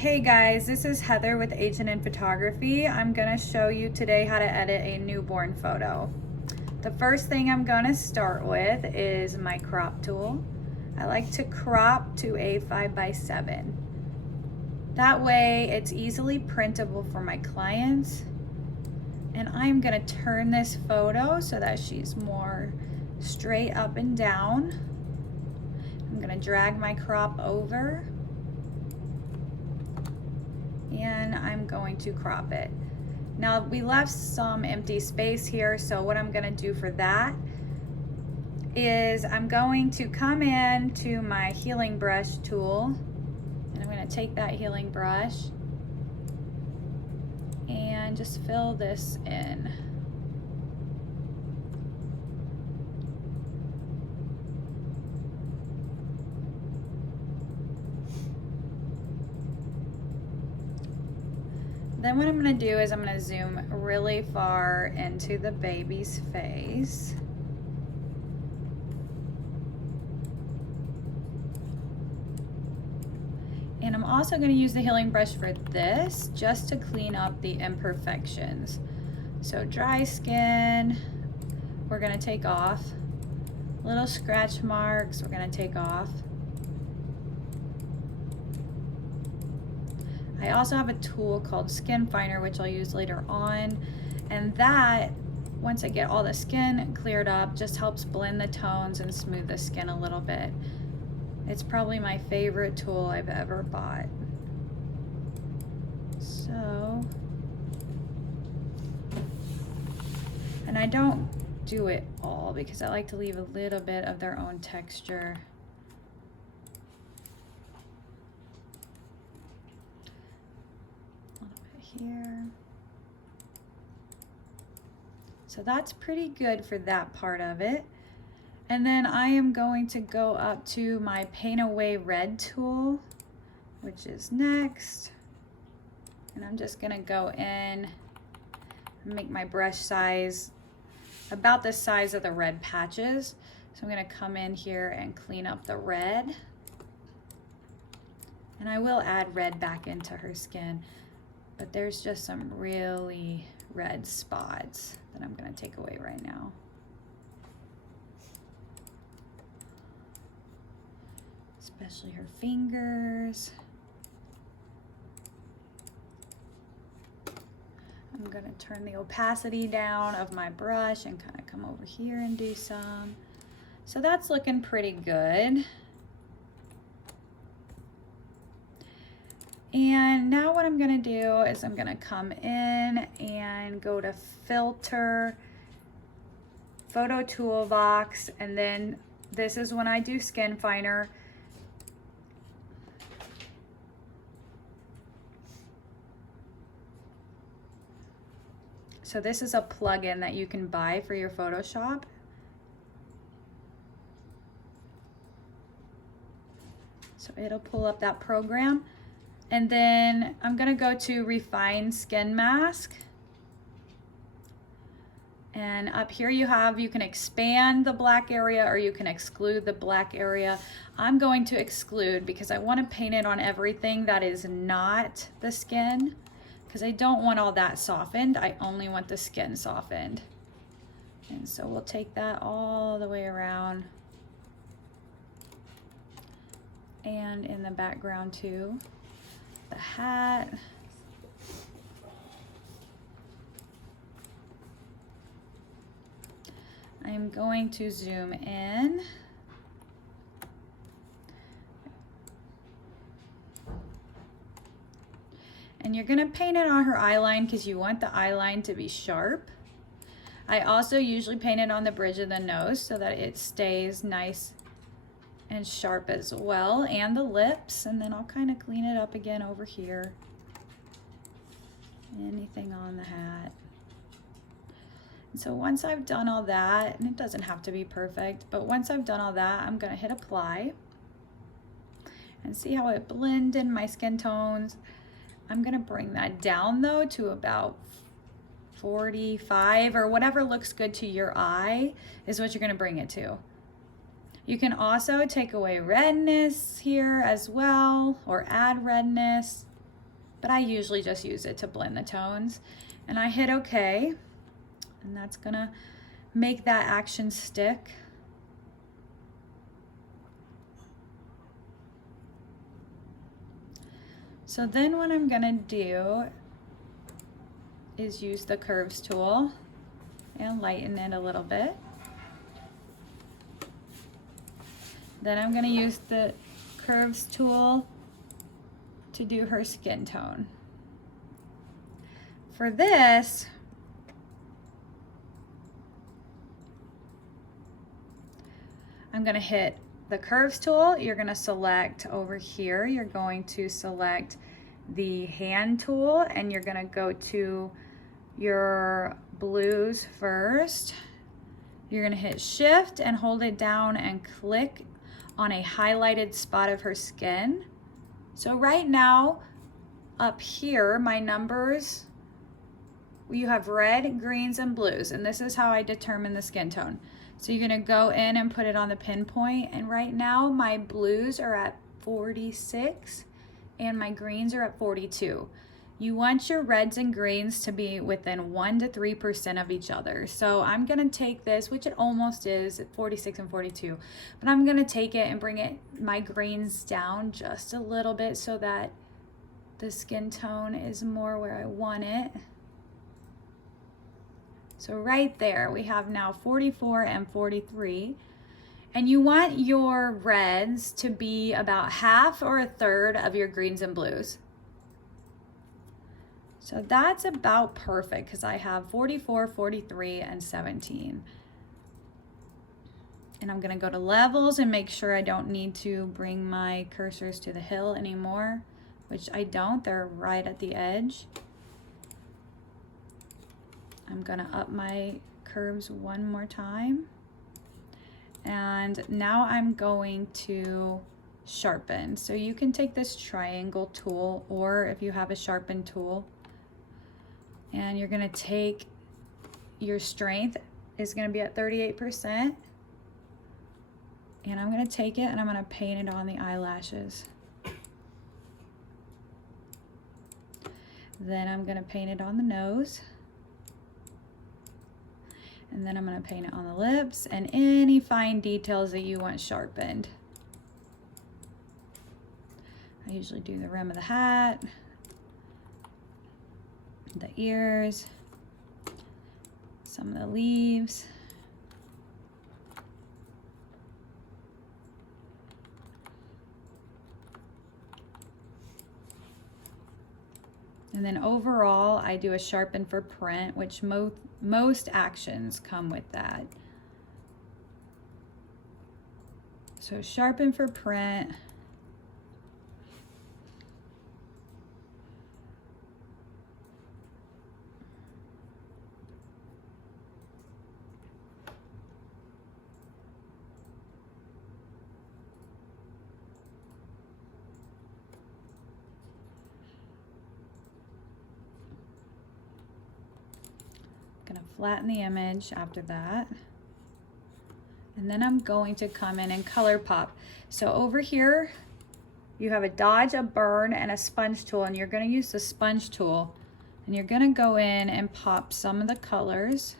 Hey guys, this is Heather with Agent in Photography. I'm gonna show you today how to edit a newborn photo. The first thing I'm gonna start with is my crop tool. I like to crop to a 5x7. That way it's easily printable for my clients. And I'm gonna turn this photo so that she's more straight up and down. I'm gonna drag my crop over and I'm going to crop it. Now we left some empty space here, so what I'm gonna do for that is I'm going to come in to my healing brush tool, and I'm gonna take that healing brush and just fill this in. Then what I'm gonna do is I'm gonna zoom really far into the baby's face. And I'm also gonna use the healing brush for this, just to clean up the imperfections. So dry skin, we're gonna take off. Little scratch marks, we're gonna take off. I also have a tool called Skin Finder, which I'll use later on. And that, once I get all the skin cleared up, just helps blend the tones and smooth the skin a little bit. It's probably my favorite tool I've ever bought. So, and I don't do it all because I like to leave a little bit of their own texture. Here. So that's pretty good for that part of it. And then I am going to go up to my Paint Away Red tool, which is next. And I'm just gonna go in and make my brush size about the size of the red patches. So I'm gonna come in here and clean up the red. And I will add red back into her skin, but there's just some really red spots that I'm gonna take away right now. Especially her fingers. I'm gonna turn the opacity down of my brush and kind of come over here and do some. So that's looking pretty good. And now what I'm gonna do is I'm gonna come in and go to Filter, Photo Toolbox, and then this is when I do Skin Finder. So this is a plugin that you can buy for your Photoshop. So it'll pull up that program. And then I'm gonna go to Refine Skin Mask. And up here you can expand the black area or you can exclude the black area. I'm going to exclude because I wanna paint it on everything that is not the skin, because I don't want all that softened. I only want the skin softened. And so we'll take that all the way around. And in the background too. The hat. I'm going to zoom in. And you're gonna paint it on her eye line because you want the eye line to be sharp. I also usually paint it on the bridge of the nose so that it stays nice and sharp as well, and the lips, and then I'll kind of clean it up again over here. Anything on the hat. And so once I've done all that, and it doesn't have to be perfect, but once I've done all that, I'm gonna hit apply and see how it blends in my skin tones. I'm gonna bring that down though to about 45 or whatever looks good to your eye is what you're gonna bring it to. You can also take away redness here as well, or add redness. but I usually just use it to blend the tones. And I hit OK, and that's gonna make that action stick. So then what I'm gonna do is use the curves tool and lighten it a little bit. Then I'm gonna use the curves tool to do her skin tone. For this, I'm gonna hit the curves tool. You're gonna select over here, you're going to select the hand tool, and you're gonna go to your blues first. You're gonna hit shift and hold it down and click on a highlighted spot of her skin. So right now, up here, my numbers, you have red, greens, and blues, and this is how I determine the skin tone. So you're gonna go in and put it on the pinpoint, and right now my blues are at 46 and my greens are at 42. You want your reds and greens to be within 1 to 3% of each other. So I'm gonna take this, which it almost is at 46 and 42, but I'm gonna take it and bring it, my greens down just a little bit so that the skin tone is more where I want it. So right there, we have now 44 and 43. And you want your reds to be about half or a third of your greens and blues. So that's about perfect because I have 44, 43, and 17. And I'm gonna go to levels and make sure I don't need to bring my cursors to the hill anymore, which I don't, they're right at the edge. I'm gonna up my curves one more time. And now I'm going to sharpen. So you can take this triangle tool, or if you have a sharpen tool, and you're gonna take your strength is gonna be at 38. And I'm gonna take it and I'm gonna paint it on the eyelashes. Then I'm gonna paint it on the nose. And then I'm gonna paint it on the lips and any fine details that you want sharpened. I usually do the rim of the hat, the ears, some of the leaves. And then overall, I do a sharpen for print, which most actions come with that. So sharpen for print. Gonna flatten the image after that. And then I'm going to come in and color pop. So over here, you have a dodge, a burn, and a sponge tool, and you're gonna use the sponge tool. And you're gonna go in and pop some of the colors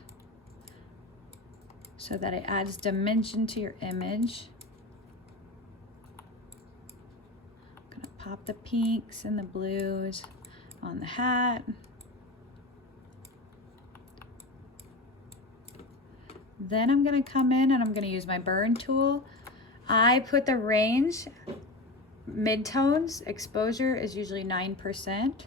so that it adds dimension to your image. I'm gonna pop the pinks and the blues on the hat. Then I'm gonna come in and I'm gonna use my burn tool. I put the range, midtones, exposure is usually 9%.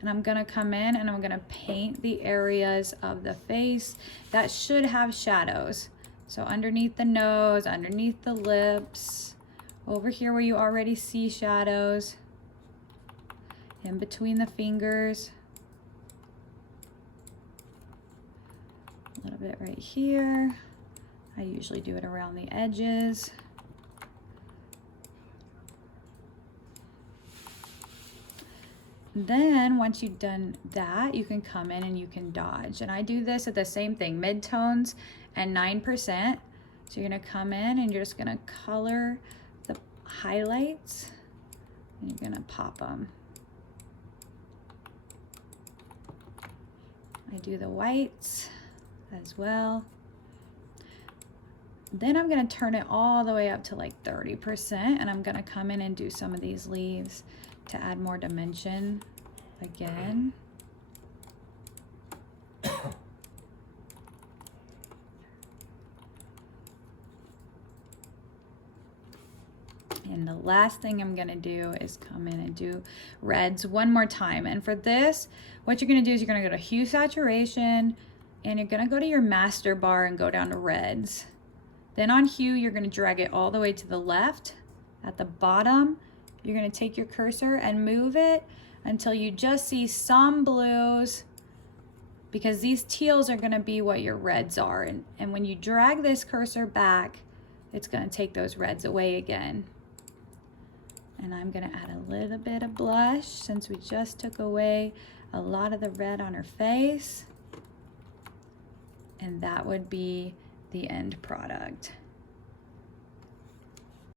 And I'm gonna come in and I'm gonna paint the areas of the face that should have shadows. So underneath the nose, underneath the lips, over here where you already see shadows, in between the fingers. A little bit right here. I usually do it around the edges. Then once you've done that, you can come in and you can dodge. And I do this at the same thing, midtones and 9%. So you're gonna come in and you're just gonna color the highlights and you're gonna pop them. I do the whites as well. Then I'm gonna turn it all the way up to like 30%, and I'm gonna come in and do some of these leaves to add more dimension again. And the last thing I'm gonna do is come in and do reds one more time. And for this, what you're gonna do is you're gonna go to hue saturation, and you're gonna go to your master bar and go down to reds. Then on hue, you're gonna drag it all the way to the left. At the bottom, you're gonna take your cursor and move it until you just see some blues, because these teals are gonna be what your reds are. And when you drag this cursor back, it's gonna take those reds away again. And I'm gonna add a little bit of blush since we just took away a lot of the red on her face. And that would be the end product.